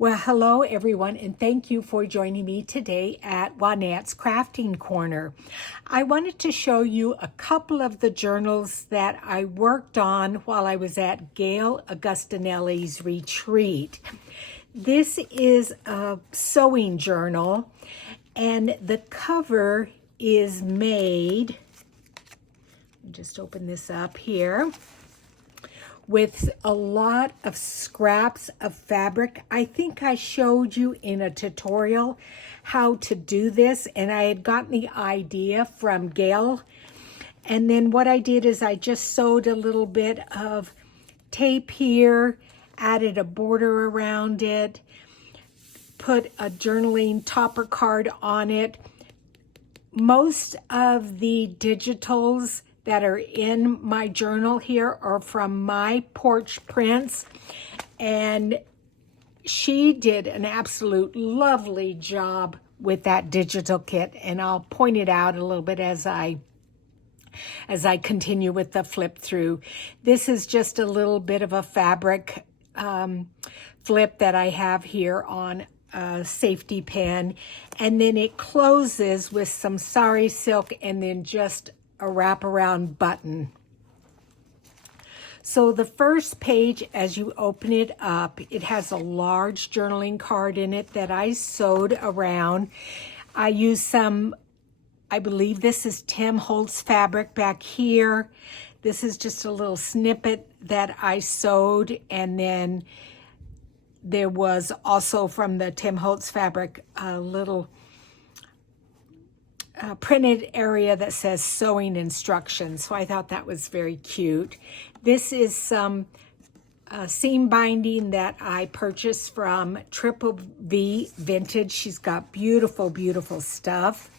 Well, hello everyone, and thank you for joining me today at Juanette's Crafting Corner. I wanted to show you a couple of the journals that I worked on while I was at Gail Augustinelli's retreat. This is a sewing journal, and the cover is made, let me just open this up here, with a lot of scraps of fabric. I think I showed you in a tutorial how to do this, and I had gotten the idea from Gail. And then what I did is I just sewed a little bit of tape here, added a border around it, put a journaling topper card on it. Most of the digitals that are in my journal here are from my porch prints, and she did an absolute lovely job with that digital kit, and I'll point it out a little bit as I continue with the flip through. This is just a little bit of a fabric flip that I have here on a safety pin, and then it closes with some sari silk and then just a wraparound button. So the first page, as you open it up, it has a large journaling card in it that I sewed around. I used some, I believe this is Tim Holtz fabric back here. This is just a little snippet that I sewed, and then there was also from the Tim Holtz fabric a little printed area that says sewing instructions. So I thought that was very cute. This is some seam binding that I purchased from Triple V Vintage. She's got beautiful, beautiful stuff.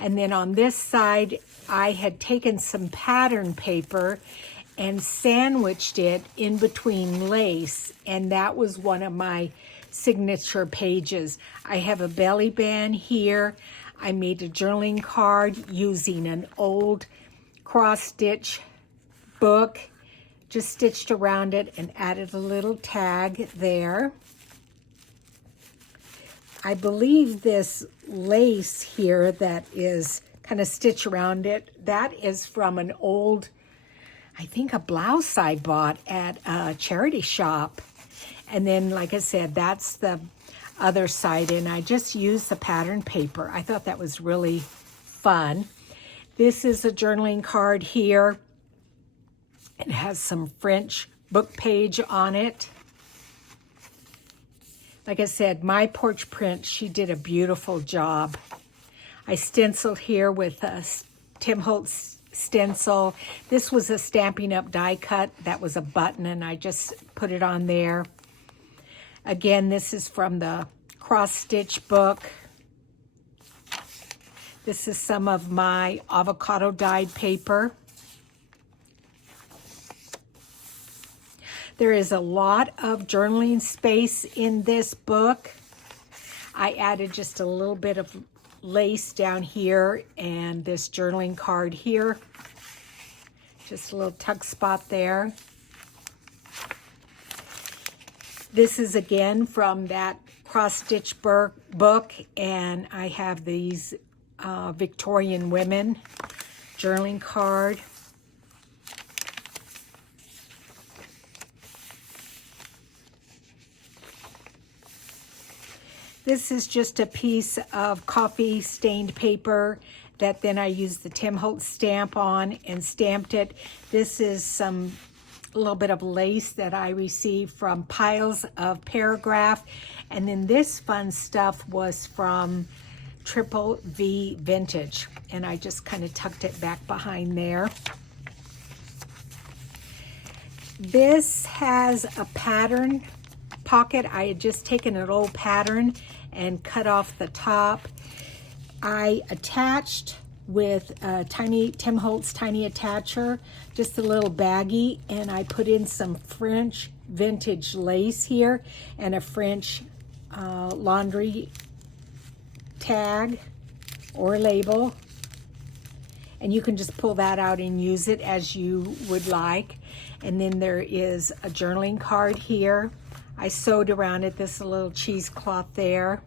And then on this side, I had taken some pattern paper and sandwiched it in between lace, and that was one of my signature pages. I have a belly band here. I made a journaling card using an old cross-stitch book, just stitched around it and added a little tag there. I believe this lace here that is kind of stitched around it, that is from an old, I think a blouse I bought at a charity shop. And then, like I said, that's the other side, and I just used the pattern paper. I thought that was really fun. This is a journaling card here. It has some French book page on it. Like I said, my porch print, she did a beautiful job. I stenciled here with a Tim Holtz stencil. This was a Stampin' Up! Die cut. That was a button, and I just put it on there. Again, this is from the cross-stitch book. This is some of my avocado dyed paper. There is a lot of journaling space in this book. I added just a little bit of lace down here and this journaling card here. Just a little tuck spot there. This is again from that cross-stitch book, and I have these Victorian women journaling card. This is just a piece of coffee stained paper that then I used the Tim Holtz stamp on and stamped it. This is a little bit of lace that I received from Piles of Paragraph. And then this fun stuff was from Triple V Vintage. And I just kind of tucked it back behind there. This has a pattern pocket. I had just taken an old pattern and cut off the top. I attached with a tiny Tim Holtz tiny attacher, just a little baggie, and I put in some French vintage lace here and a French laundry tag or label, and you can just pull that out and use it as you would like. And then there is a journaling card here. I sewed around it. This is a little cheesecloth there.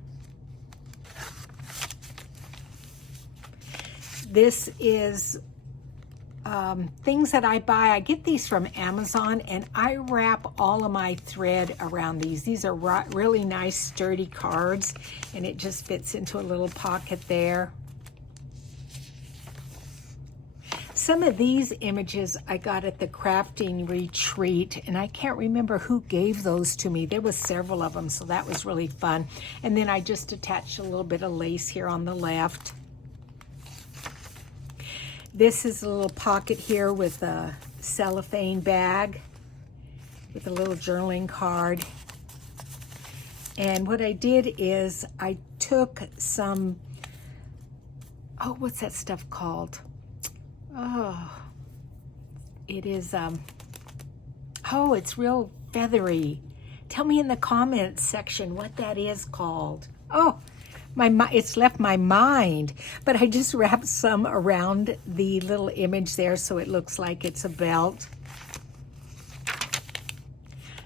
This is things that I buy. I get these from Amazon, and I wrap all of my thread around these. These are really nice sturdy cards, and it just fits into a little pocket there. Some of these images I got at the crafting retreat, and I can't remember who gave those to me. There was several of them, so that was really fun. And then I just attached a little bit of lace here on the left. This is a little pocket here with a cellophane bag with a little journaling card. And what I did is I took some, oh, what's that stuff called? Oh, it is, oh, it's real feathery. Tell me in the comments section what that is called. Oh, it's left my mind, but I just wrapped some around the little image there so it looks like it's a belt.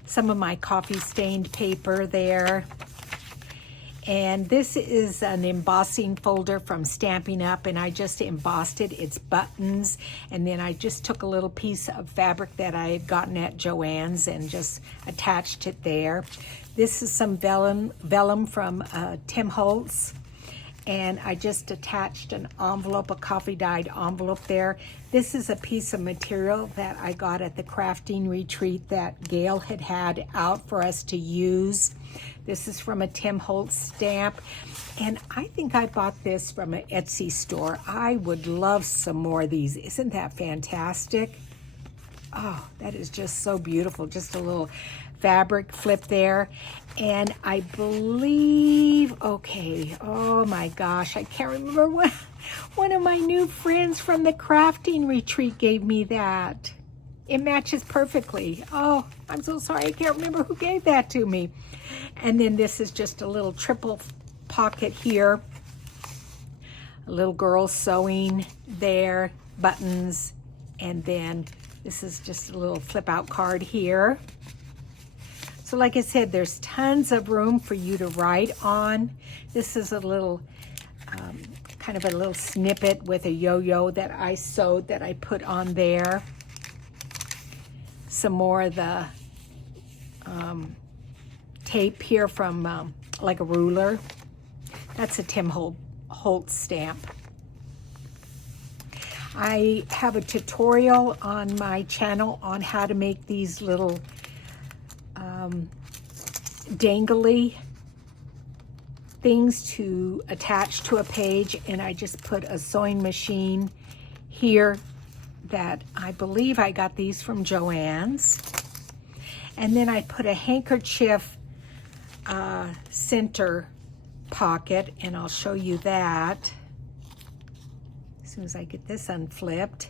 Some of my coffee stained paper there. And this is an embossing folder from Stampin' Up, and I just embossed it. It's buttons, and then I just took a little piece of fabric that I had gotten at Joann's and just attached it there. This is some vellum from Tim Holtz, and I just attached an envelope, a coffee-dyed envelope there. This is a piece of material that I got at the crafting retreat that Gail had out for us to use. This is from a Tim Holtz stamp, and I think I bought this from an Etsy store. I would love some more of these. Isn't that fantastic? Oh, that is just so beautiful. Just a little fabric flip there. And I believe, okay, oh my gosh, I can't remember what, one of my new friends from the crafting retreat gave me that. It matches perfectly. Oh, I'm so sorry, I can't remember who gave that to me. And then this is just a little triple pocket here. A little girl sewing there, buttons, and then this is just a little flip out card here. So like I said, there's tons of room for you to write on. This is a little, kind of a little snippet with a yo-yo that I sewed that I put on there. Some more of the tape here from like a ruler. That's a Tim Holtz stamp. I have a tutorial on my channel on how to make these little dangly things to attach to a page, and I just put a sewing machine here that I believe I got these from Joann's. And then I put a handkerchief center pocket, and I'll show you that as soon as I get this unflipped.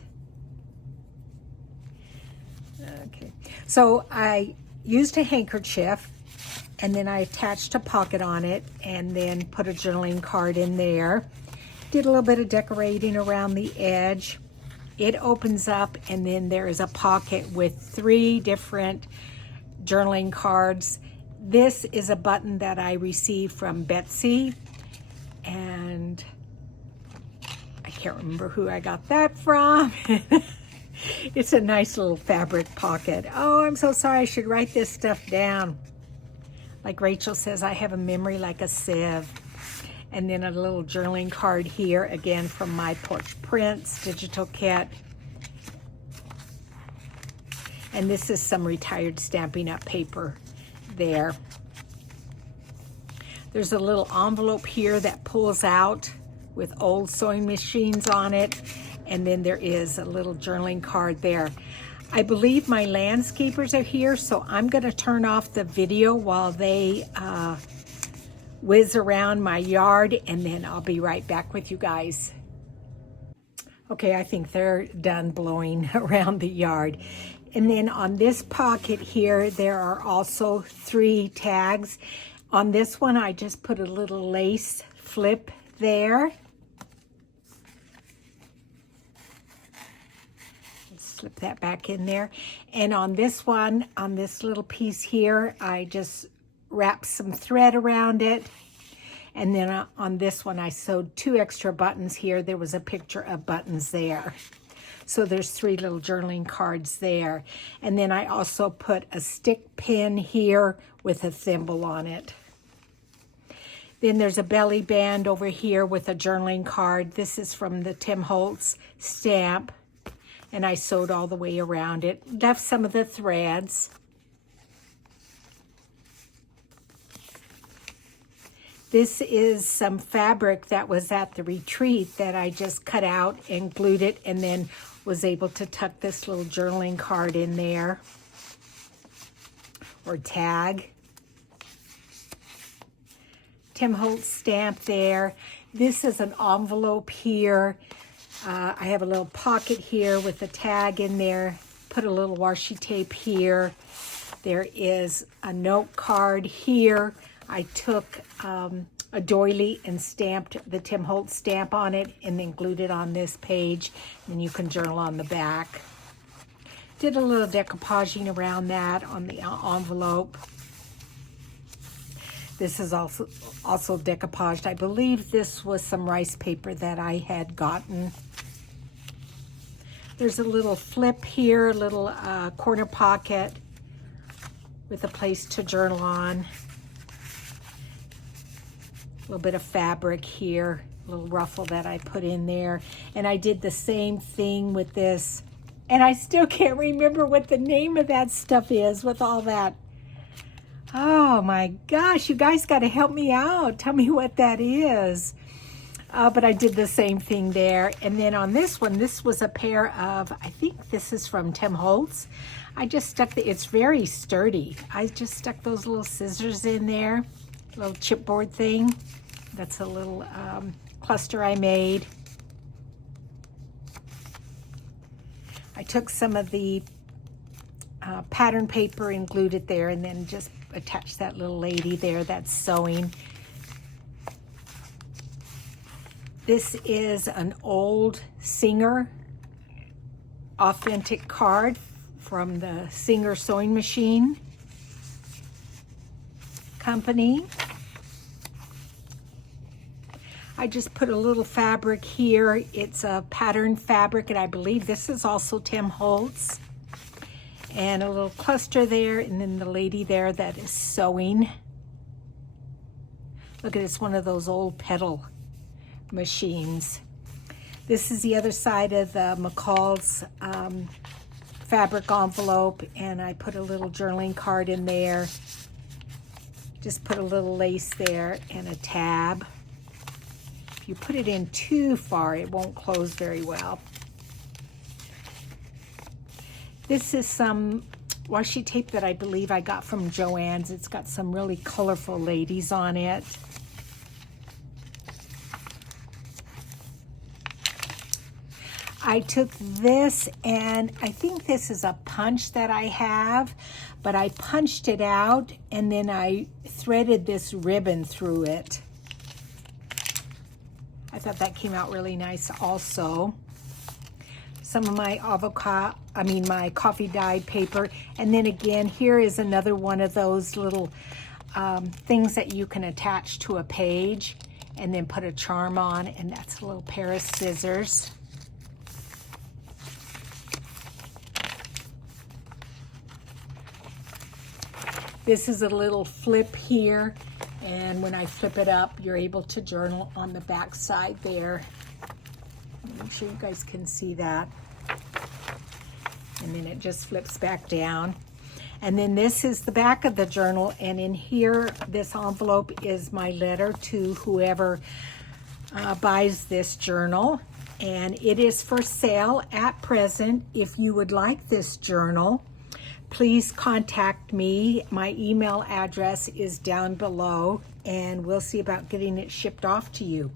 Okay, so I used a handkerchief, and then I attached a pocket on it, and then put a journaling card in there. Did a little bit of decorating around the edge. It opens up, and then there is a pocket with 3 different journaling cards. This is a button that I received from Betsy, and I can't remember who I got that from. It's a nice little fabric pocket. Oh, I'm so sorry. I should write this stuff down. Like Rachel says, I have a memory like a sieve. And then a little journaling card here, again from My Porch Prints digital kit. And this is some retired Stampin' Up paper there. There's a little envelope here that pulls out with old sewing machines on it. And then there is a little journaling card there. I believe my landscapers are here, so I'm gonna turn off the video while they whiz around my yard, and then I'll be right back with you guys. Okay, I think they're done blowing around the yard. And then on this pocket here, there are also 3 tags. On this one, I just put a little lace flip there. Slip that back in there. And on this one, on this little piece here, I just wrapped some thread around it. And then on this one, I sewed 2 extra buttons here. There was a picture of buttons there. So there's 3 little journaling cards there. And then I also put a stick pin here with a thimble on it. Then there's a belly band over here with a journaling card. This is from the Tim Holtz stamp. And I sewed all the way around it. Left some of the threads. This is some fabric that was at the retreat that I just cut out and glued it, and then was able to tuck this little journaling card in there, or tag. Tim Holtz stamp there. This is an envelope here. I have a little pocket here with a tag in there. Put a little washi tape here. There is a note card here. I took a doily and stamped the Tim Holtz stamp on it and then glued it on this page. And you can journal on the back. Did a little decoupaging around that on the envelope. This is also decoupaged. I believe this was some rice paper that I had gotten. There's a little flip here, a little corner pocket with a place to journal on. A little bit of fabric here, a little ruffle that I put in there. And I did the same thing with this. And I still can't remember what the name of that stuff is with all that. Oh my gosh, you guys got to help me out. Tell me what that is. But I did the same thing there. And then on this one, this was a pair of, I think this is from Tim Holtz. I just stuck it's very sturdy. I just stuck those little scissors in there, little chipboard thing. That's a little cluster I made. I took some of the pattern paper and glued it there, and then just attached that little lady there that's sewing. This is an old Singer authentic card from the Singer Sewing Machine Company. I just put a little fabric here. It's a pattern fabric, and I believe this is also Tim Holtz. And a little cluster there, and then the lady there that is sewing. Look at it's one of those old pedal machines. This is the other side of the McCall's fabric envelope, and I put a little journaling card in there. Just put a little lace there and a tab. If you put it in too far, it won't close very well. This is some washi tape that I believe I got from Joann's. It's got some really colorful ladies on it. I took this, and I think this is a punch that I have, but I punched it out and then I threaded this ribbon through it. I thought that came out really nice also. Some of my my coffee dyed paper. And then again, here is another one of those little things that you can attach to a page and then put a charm on, and that's a little pair of scissors. This is a little flip here, and when I flip it up, you're able to journal on the back side there. I'm sure you guys can see that. And then it just flips back down. And then this is the back of the journal, and in here, this envelope is my letter to whoever buys this journal. And it is for sale at present. If you would like this journal, please contact me. My email address is down below, and we'll see about getting it shipped off to you.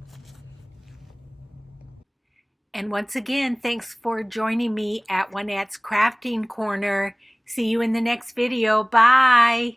And once again, thanks for joining me at Juanette's Crafting Corner. See you in the next video. Bye.